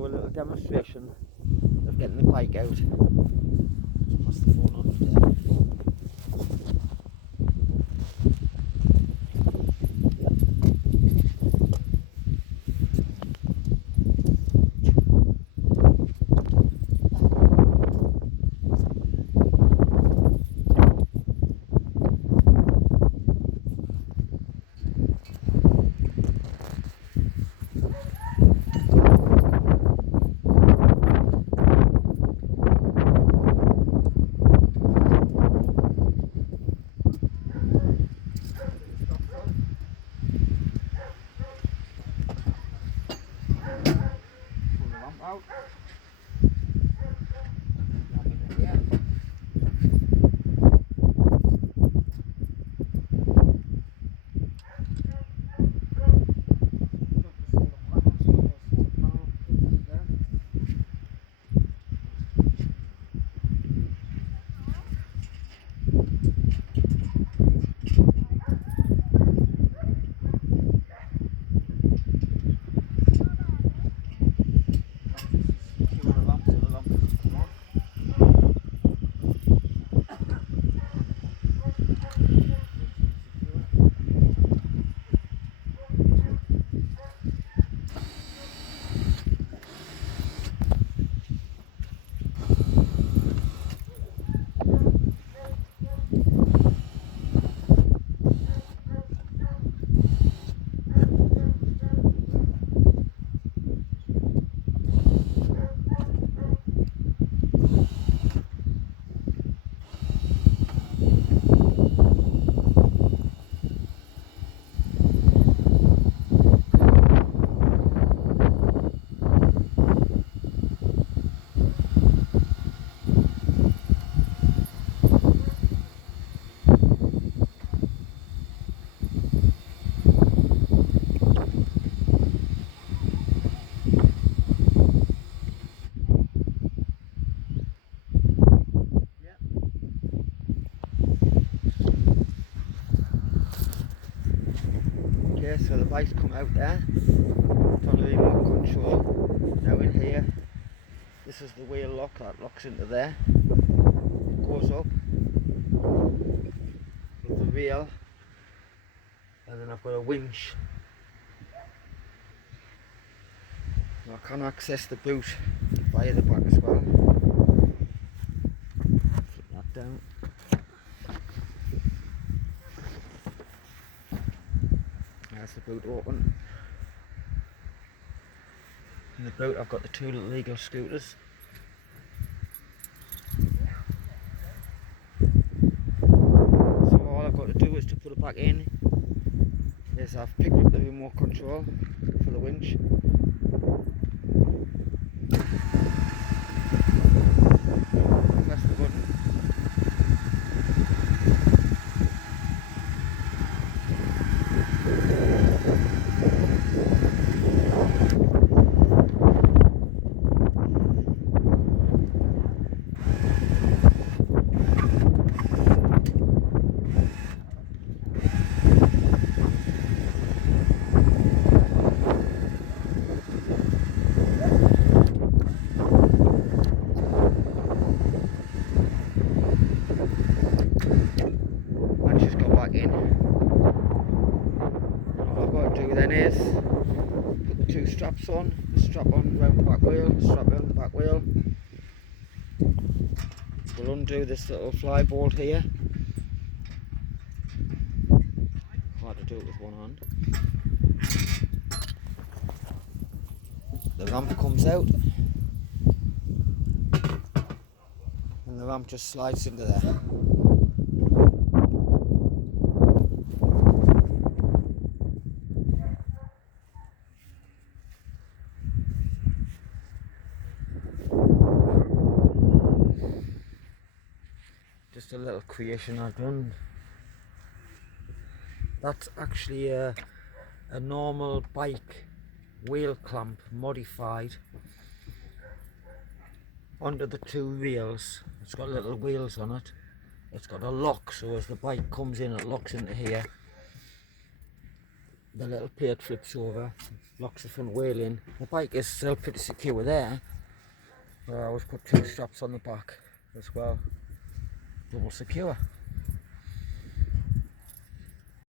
show a little demonstration of getting the bike out. Just pass the phone off there. Out. Okay, so the bike's come out there, it's on the remote control. Now in here, this is the wheel lock that locks into there, goes up with the wheel, and then I've got a winch. Now I can access the boot via the back as well. Flip that down. There's the boot open. In the boot I've got the two little legal scooters. So all I've got to do is to put it back in. Is I've picked up the remote control for the winch. Press the button. In. All I've got to do then is put the two straps on, the strap on round the back wheel, strap round the back wheel. We'll undo this little fly bolt here. Hard to do it with one hand. The ramp comes out and the ramp just slides into there. Just a little creation I've done. That's actually a normal bike wheel clamp modified onto the two wheels. It's got little wheels on it. It's got a lock, so as the bike comes in it locks into here. the little plate flips over, locks the front wheel in. The bike is still pretty secure there. I always put 2 straps on the back as well, double secure.